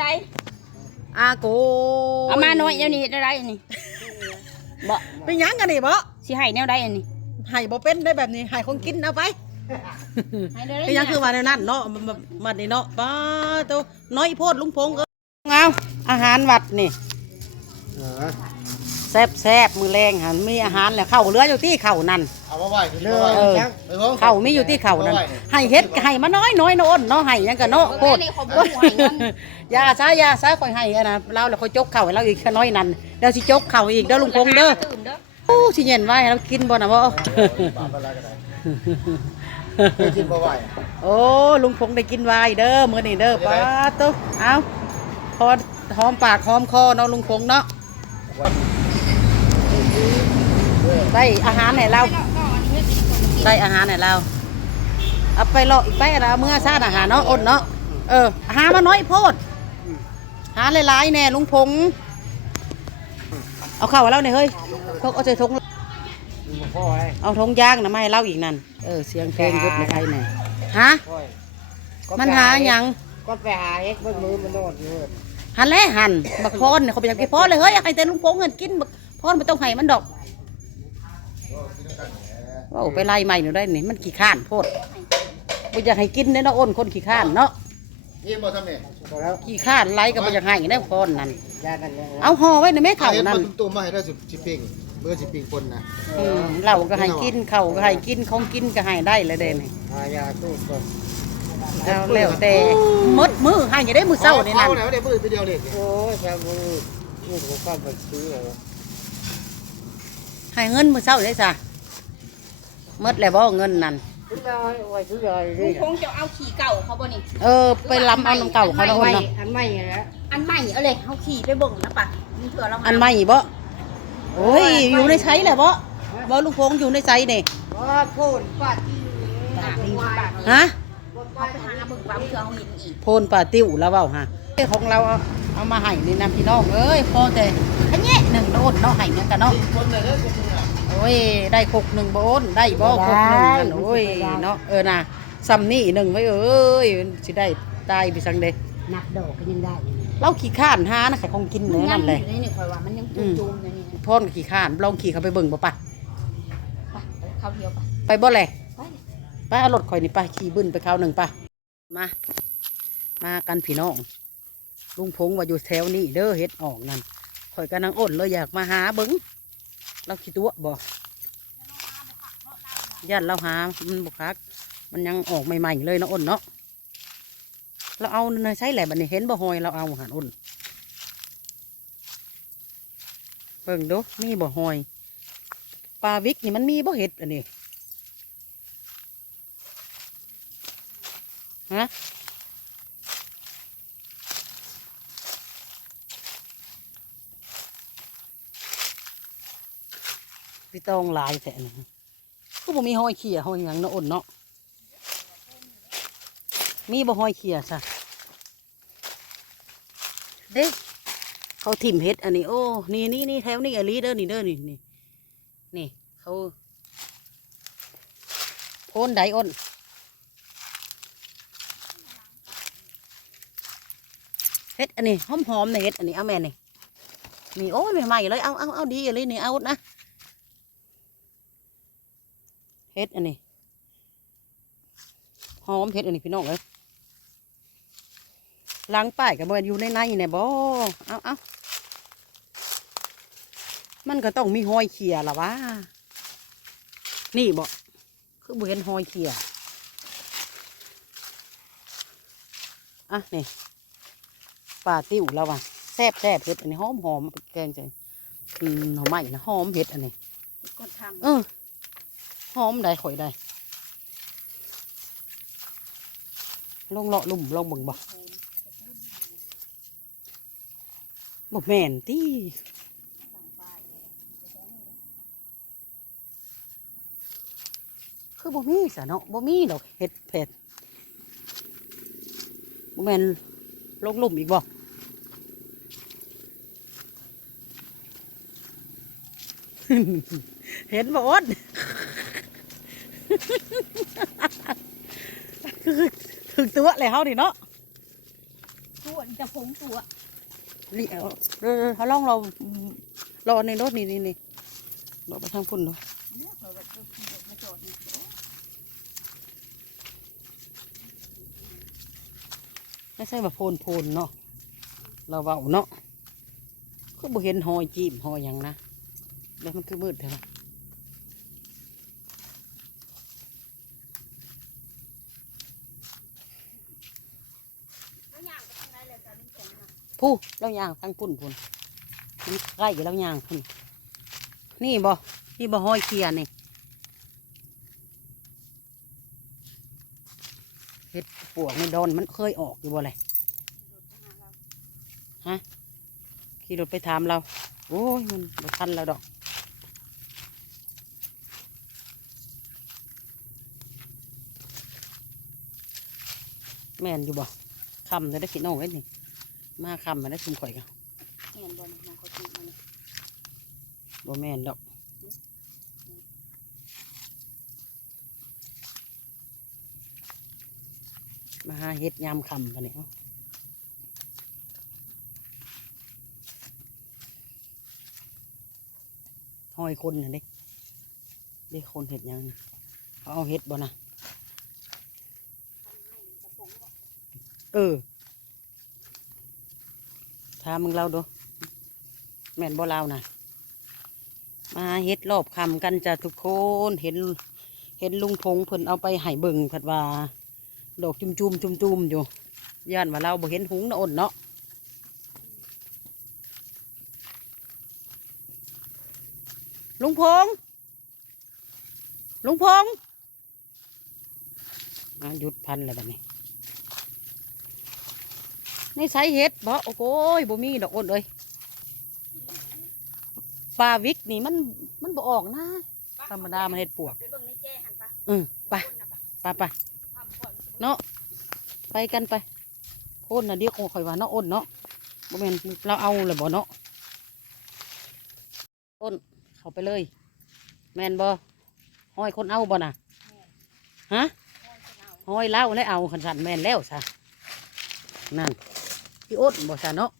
ได้ไรอาโกเอามาน้อยเดี๋ยวนี้เฮ็ดได้ไรอันนี้บ่เป็นหยังกันนี่บ่สิให้แนวใดอันนี้ให้บ่เป็นได้แบบนี้ให้ของกินเอาไปให้ได้ไรเป็นหยังคือว่าแนวนั้นเนาะมันมันมันนี่เนาะป้าโตน้อยโพดลุงพงเอ้ยเอาอาหารวัดนี่ เออแซ่บแซ่บมือแรงหันมีอาหารแล้วเข้าเหลืออยู่ที่เข่านั่น เอามาไหว้ที่เอมาไหว้อไปพร้อมเข่ามีอยู่ที่เข่านั่นให้เฮ็ดก็ให้มาน้อยน้อยโน่นเนาะให้หยังก็เนาะโพดนี่เขาบ่ให้เงิน ยาซะยาซะค่อยให้อะนะเราแล้วค่อยจกเข่าให้เราอีกแค่น้อยนั่นเดี๋ยวสิจกเข่าอีกเด้อลุงพงเด้อตื่นเด้อโอ้สิเย็นไว้ให้เรากินบ่น่ะบ่ บาปอะไรกันได้ไปกินมาไหว้โอ้ลุงพงได้กินไวายเด้อมื้อนี้เด้อป้าตุ๊เอาพอหอมปากหอมคอเนาะลุงพงเนาะ ได้อาหารให้เราได้อาหารให้เราเอาไปเลาะอีกไปเราเมื่อชาติอาหารเนาะอดเนาะเออาหามาน้อยโพดหาหลายๆแน่ลุงพงเอาข้าให้เราเนี่ยเฮ้ยเขาเอาใจทงเอาทงย่างนะไม่เล่าอีกนั่นเออเสียงเพลงยุบในใครเนี่ยฮะมันหาหยังก็ไปหาเอ็กเบิ้มือมันโนดอยู่หันแล้วหันบักพรเนี่ยเขาไปอยากกินพรเลยเฮ้ยอยากให้แต่ลุงโป้งเงินกินบักพรไม่ต้องให้มันดอก ว่าไปไล่ใหม่หนูได้นี่มันขี้ข้านโพดบ่อยากให้กินเด้อเนาะอ้นคนขี้ข้านเนาะยิ้มมาทำเนี่ยแล้วขี้ข้านไล่ก็บ่อยากให้ได้พรนั่นยากันแล้วเอาห่อไว้ในแม่เขาเข่าเห็นนั่มานตุ้มๆมาให้ได้สิบสิบปิงเมื่อสิบปิงคนนะอืมเหล้าก็ให้กินเข่าวก็ให้กินของกินก็ให้ได้เลยเด้นี่อายาตู้ก่อนเอาแล้วแต่มดมือให้อย่าได้มือเศร้านี่นั่นเอาไหนวะเดี๋ยวมือไปเดียวเด็กโอ้ยแซมมือมือของข้าไปซื้อเหรอให้เงินมือเศร้าได้จ้ะ มดแล้วบ่เงินนั่นซื้ออะไรไว้ซื้ออะไรลุดิงคงจะเอาขี่เก่าเขาบ่นี่เออไปลำเอาน้ำเก่าเขาอันเนาะใหม่เนาะอันใหม่ไงนะอันใหม่เอาเลยเขาขี่ไปเบิ่งนะปะมันเผื่อเรามาอันใหม่บ่โอ้ยอยู่ในใช้แหละบ่บ่ลูกพงอยู่ในใจนี่ว่าโคนปัดอะมีปากฮะเขาไปหาเบิ่งว่าเผื่อเขาเห็นอีกโพนป่าติ้วแล้วเปล่าฮะของเราเอาเอามาให้นี่นะพี่น้องเอ้ยพอแต่อันนี้หนึ่งโดนเนาะให้ยังกันเนาะคนเลยเด้อคนนึงอะ โอ้ยได้คกหนึ่งโบนได้บ่คกหนึ่งนั่นโอ้ยเนาะเออน่ะซ้ำนี่หนึ่งไว้เอ้ยสิได้ตายไปสังเดนับดอกก็ยังได้เราขี้ข้านหานะใครคงกินมันเนื้อยันั่งนอเลยยู่ในนี่คอยว่ามันยังจุ่มๆอยู่นี่นะพ่อนขี้ข้านลองขี่เขาไปเบิ่งบ่ปะไปเข้าเที่ยวไปไปบ่แหละไปไปเอารถข่อยนี่ไปขี่บึ้นไปคราวหนึ่งไปมามากันพี่น้องลุงพงว่าอยู่แถวนี้เด้อเฮ็ดออกนั่นข่อยกับนางอ้นเลยอยากมาหาเบิ้ง เราขี้ตัวบ่ย่านเราหา มันบุคัก มันยังออกใหม่ๆเลยเนาะอ้นเนาะ เราเอาในใช้แหละบันี้เห็นบ่หอยเราเอาหันอ้นเบิ่งดูมีบ่หอยปลาวิกนี่มันมีบ่เห็ดอันนี้ฮะ พี่ตองลายแท้นะก็บ่มีหอยเขี่ยหอยหยังเนาะอ่นเนาะมีบ่หอยเขี่ยซะเด้เขาถิ่มเฮ็ดอันนี้โอ้นี่นี่นี่แถวนี้อลีเด้อนี่เด้อนี่นี่นี่เขาโพนไดอ้นเฮ็ดอันนี้หอมหอมๆนี่เฮ็ดอันนี้เอาแม่นี่นี่โอ้ยใหม่ๆเลยเอาเอาเอาดีเลยนี่เอานะ เฮ็ดอันนี้หอมเฮ็ดอันนี้พี่น้องเอ้ยล้างป้ายกับมันอยู่ในในเนี่ยบ่เอาเอามันก็ต้องมีหอยเขียล่ะวะนี่บ่คือบ่เห็นหอยเขียอะนี่ปลาติ้วแล้วว่ะแซ่บแซ่บเห็ดอันนี้หอมหอมเอาไปแกงใจอืมหน่อไม้นะหอมเห็ดอันนี้ก็ทางเออ หอมได้ข่อยได้ลงเลาะลุ่มลองเบิ่งบ่บ่แม่นตีคือบ่มีสะเนาะบ่มีดอกเห็ดเผ็ดบ่แม่นลงลุ่มอีกบ่เห็นบ่อด คือถึงตัวเลยเฮาดิเนาะช่วยดจะผงตัวนี่เอาเออเขาลองเราอืมรอในรถนี่นี่นี่รอไปทางพุ่นเนาะเนี่ยเผื่อว่าจะมาจอดอีกโอ้ไม่ใช่ว่าโพนโพนเนาะเราเบาเนาะก็บ่เห็นหอยจีบหอยหยังนะแล้วมันคือมืดเถอะแล้วย่างไปทางไหนเลยจ้ะลุงแข็งน่ะ ผู้เราย่างทางพุ่นพุ่นมันใกล้เราย่างพุ่นนี่บ่นี่บ่ห้อยเคียนี่เห็ดปวกในดอนมันเคยออกอยู่บ่เลยฮะขี่รถไปถามเรา โอ้ยมันบ่ทันแล้วดอกแม่นอยู่บ่คำจะได้กินน้องไอ้นี่ มาคำมาได้ชุมข่อยกันเห็นบ่นี่น้องเขาจีบมานี่บ่แม่นดอกมาหาเฮ็ดยามคำปะเนี่ยห้อยคนน่ะเด้เด้คนเห็ดยังนะเขาเอาเฮ็ดบ่นะเออ ถามมึงเราดู แม่นบ่เรานะมาเฮ็ดรอบคำกันจ้ะทุกคนเห็น เห็นลุงพงเพิ่นเอาไปให้เบิ่งเพิ่นว่า ดอกจุ่มจุ่มจุ่มจุ่มอยู่ย่านว่าเราบ่เห็นหุงนะอ่นเนาะลุงพงลุงพงหยุดพันแล้วแบบนี้ นสายเห็ดบ่โอ้โหยบ่มีดอกอ้นเอ้ยปลาวิกนี่มันมันบ่ออกนะ ธรรมดามันเห็ดปวกไปเบิ่งในแจ้หันปะอืมไปคนน่ะปะไปไปทำก่อนเนาะไปกันไปโคนน่ะเดียวคงข่อยว่าเนาะอ้นเนาะบ่แม่นเราเอาเลยบ่เนาะอ้นเข้าไปเลย แม่นบ่ห้อยคนเอาบ่น่ะฮะคนจะเอาห้อยเล่าแล้วเอาขันสันแม่นแล้วซะนั่น พี่อ้นบ่ซะเนาะ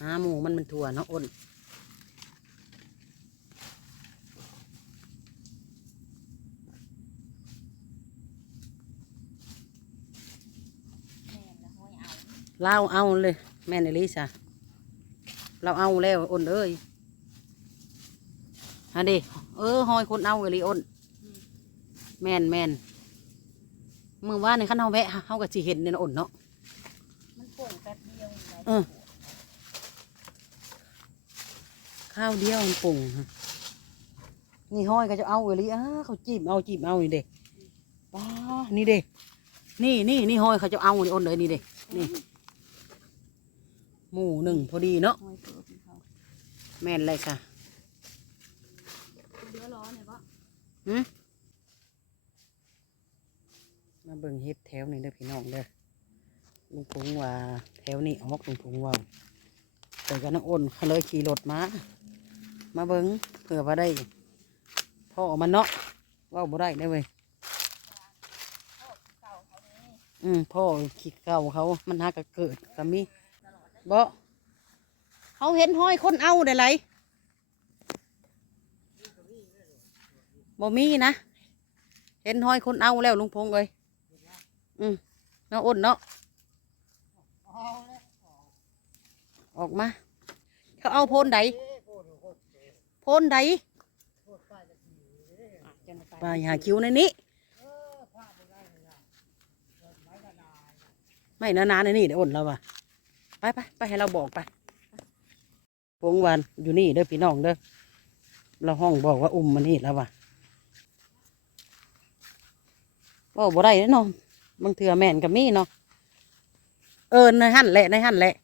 หาหมูมันมันถั่วเนาะอ้นแม่นละห้อยเอาเราเอาเลย แม่นอลิซาเราเอาแล้วอ้นเอ้ยฮะดิเออหอยคนเอาเลยอ้น แม่นแม่นมือว่าในขั้นเฮาแวะเฮาก็สิเห็นเนี่ยนะอ้นเนาะมันโป่งแป๊บเดียวนี่แหละเออข้าวเดียวมันปุ่งฮะนี่ห้อยก็จะเอาเลยอ้าเขาจีบเอาจีบเอานี่เด็กป้านี่เด็กนี่นี่นี่ห้อยเขาจะเอานี่อ้นเลยนี่เด็กนี่หมูหนึ่งพอดีเนาะห้อยเปิดของเขาแม่นเลยค่ะเดือร้อนเนี่ยปะ มา เบิ่งเฮ็ดแถวนี้เด้อพี่น้องเด้อลุงพงว่าแถวนี้ออกลุงพงว่าแต่ก็น้องอ้นเขาเลยขี่รถมามาเบิ่งเผื่อว่าได้พ่อมันเนาะว่าบ่ได้ได้เว้ยเก่าเขาเลยอืมพ่อขี้เก่าเขามันหากะเกิดก็มีบ่เขาเห็นห้อยคนเอาได้ไรบ่มีนะ เห็นห้อยคนเอาแล้วลุงพงเลย อืมเนาะอ้นเนาะออกมา เขาเอาโพนใดโพนใดปลาหาคิวในนี้ ไม่นานๆในนี่เดี๋ยวอ่นเราว่ะไปไปไปให้เราบอกไปพงวันอยู่นี่เด้อพี่น้องเด้อเราห้องบอกว่าอุ้มมันนี่แล้วว่ะว่าบ่ได้เด้อเนาะ บางเถื่อแม่นกับมีเนาะเออในหั่นแหละในหั่นแหละ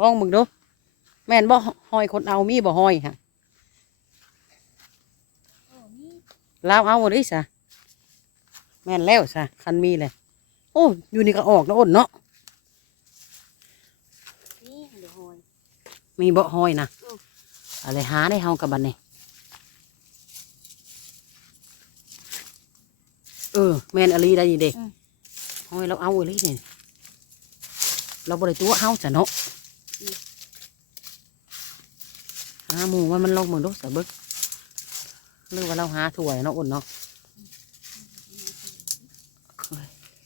ลองมึงดูแม่นบ่หอยคนเอามีบ่หอยฮะเออนี่ลาวเอาดิซะแม่นแล้วซะคันมีเลยโอ้อยู่นี่ก็ออกนะอ้นเนาะนี่เดี๋ยวห้อยมีบ่ห้อยนะอืมอะไรหาได้เฮากับบันนี่ เออแมนอลีได้นี่เด็กอืมห้อยเราเอาอลีนี่เราบริตัวเอาจ้ะเนาะหาหมูว่ามันลงมือดูสะบึกหรือว่าเราหาถั่วเนาะอุ่นเนาะ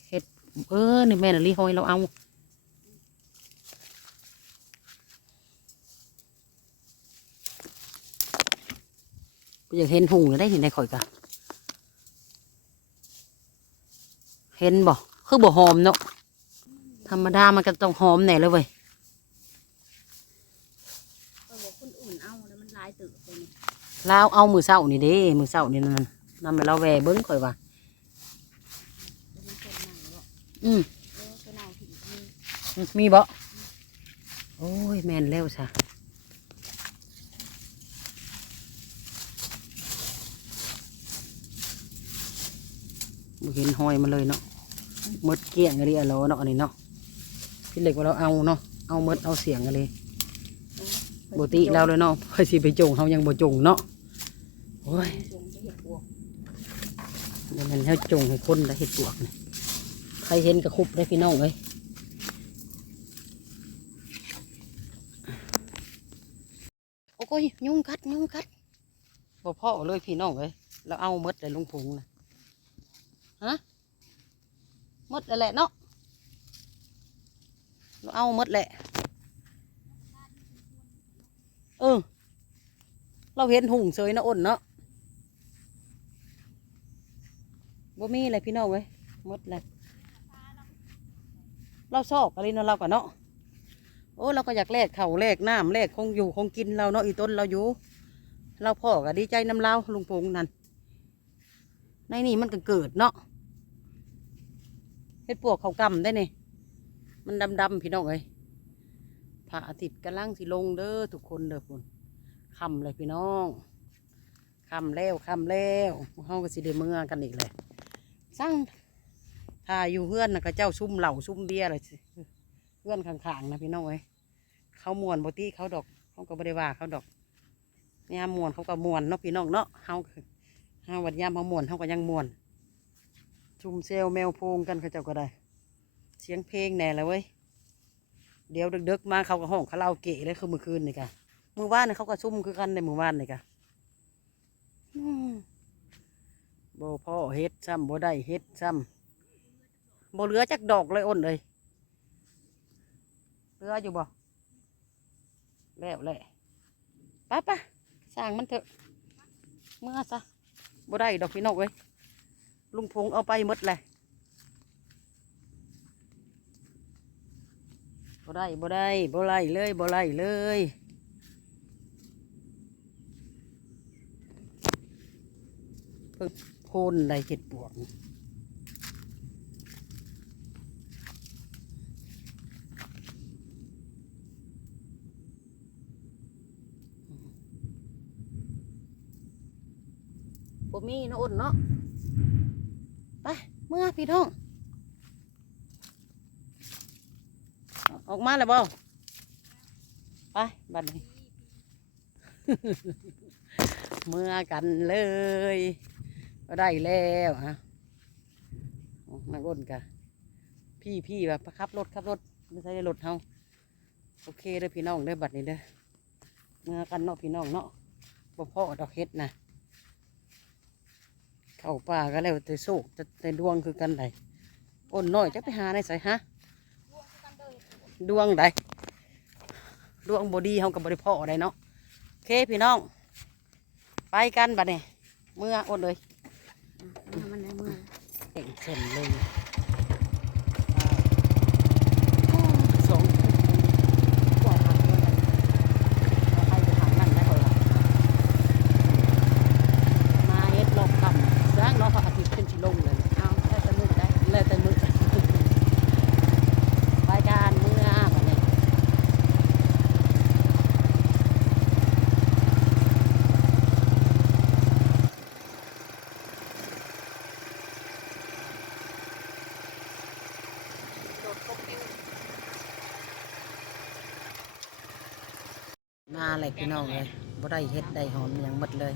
เฮ็ดเออนี่แม่นอลีห้อยเราเอาอยากเห็นหุงเลยได้เห็นได้ข่อยกะ เห็นบ่คือบ่หอมเนาะธรรมดามันก็ต้องหอมแน่เลยเว้ยลาวเอามือเศร้านี่เด้มือเศร้านี่นั่นนำไปเราแวเบิ้งข่อยว่าอืมมีบ่โอ้ยแมนแล้วซะ เห็นหอยมันเลยเนาะหมดเกลี้ยงอะไรอะโลเนาะอันนี้เนาะพี่เล็กว่าเราเอาเนาะเอาหมดเอาเสียงอะไรบติเราเลยเนาะเพื่อสิไปจงเขายังบ่จงเนาะโอ้ยจงจะเห็ดบวกเดี๋ยวมันให้จงให้คนได้เห็ดปวกนี่ใครเห็นกระคุบได้พี่น้องเลยโอ้ยยุงกัดยุงกัดบ่พ่อเลยพี่น้องเลยเราเอาหมดเลยลุงพงนะ ฮะมดแล้วแหละเนาะเราเอามดแหละ เออ เราเห็นหุ่งเสยนะอ้นเนาะบ่มีเลยพี่น้องเว้ยมดเลยเราชอบอะไรเนาะเราก็เนาะโอ้เราก็อยากแลกเข่าแลกน้ำแลกคงอยู่คงกินเราเนาะอีต้นเราอยู่ เราพ่อก็ดีใจน้ำเราลุงพงนั่นในนี่มันก็เกิดเนาะ เฮ็ดปวกเขากำได้นี่มันดำๆพี่น้องเอ้ยพระอาทิตย์กำลังสิลงเด้อทุกคนเด้อพุ่นคำเลยพี่น้องคำแล้วคำแล้วเฮาก็สิได้เมื่อกันอีกเลยสั่งถ้าอยู่เพื่อนนะก็เจ้าซุ่มเหล่าซุ่มเบียร์อะไรเพื่อนข้างๆนะพี่น้องเอ้ยเขามวนบตี้เขาดอกเขาก็บริวาเขาดอกยามมวนเขาก็มวนเนาะพี่น้องเนาะเฮาเฮาวัดยามเขามวนเขาก็ยังมวน ชุมเซลแมวโพงกันเขาเจ้าก็ได้ เสียงเพลงแน่เลยเว้ย เดี๋ยวดึกๆมาเขาก็ห้องคาราโอเกะเลยคือเมื่อคืนนี่กะมือว่านนี่เขาก็ซุ่มคือกันในมือว่านนี่กะอืมบ่พ่อเฮ็ดซ้ำบ่ได้เฮ็ดซ้ำบ่เหลือจักดอกเลยอ้นเลยเหลืออยู่บ่แล้วแหละป้าป้าสร้างมันเถอะเมื่อซะบ่ได้ดอกพี่นกเว้ย ลุงพงเอาไปหมดเลยบ่ได้บ่ได้บ่ไล่เลยบ่ไล่เลยเพิ่งโคนได้เห็ดปวกบ่มีนะอ้นเนาะ ไปเมื่อพี่ท้อง ออกมาแล้วบ่ไปบัดนี้ เมื่อกันเลยก็ได้แล้วฮะโอ้นักอ้นกะพี่พี่แบบขับรถขับรถไม่ใช่รถเฮาโอเคเด้อพี่น้องเด้อบัดนี้เด้อเมื่อกันเนาะพี่น้องเนาะบ่พ่อดอกเฮ็ดนะ เข้าป่าก็แล้วแต่โศกแต่แต่ดวงคือกันไดอ้นน้อยจะไปหาในใส่ฮะดวงใดดวงบดีเฮากับบริพ่อได้เนาะโอเคพี่น้อง ไปกันบัดนี้เมื่ออ้นเลยเอามันได้เมื่อเต่งเข็มเลยสองกว่าทางเลยเอาไปทางนั้นได้เลยมาเฮ็ดรอบคำสร้างเนาะพระอาทิตย์ขึ้นชิลงเลย เอาได้แต่มือได้ แล้วแต่มือไปการเมื่อบัดนี้ มาเลยพี่น้องเลยบ่ได้เฮ็ดได้หอมอย่างหมดเลย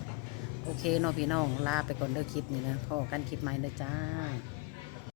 โอเคเนาะพี่น้องลาไปก่อนเด้อคลิปนี้นะพ่อกันคลิปใหม่เด้อจ้า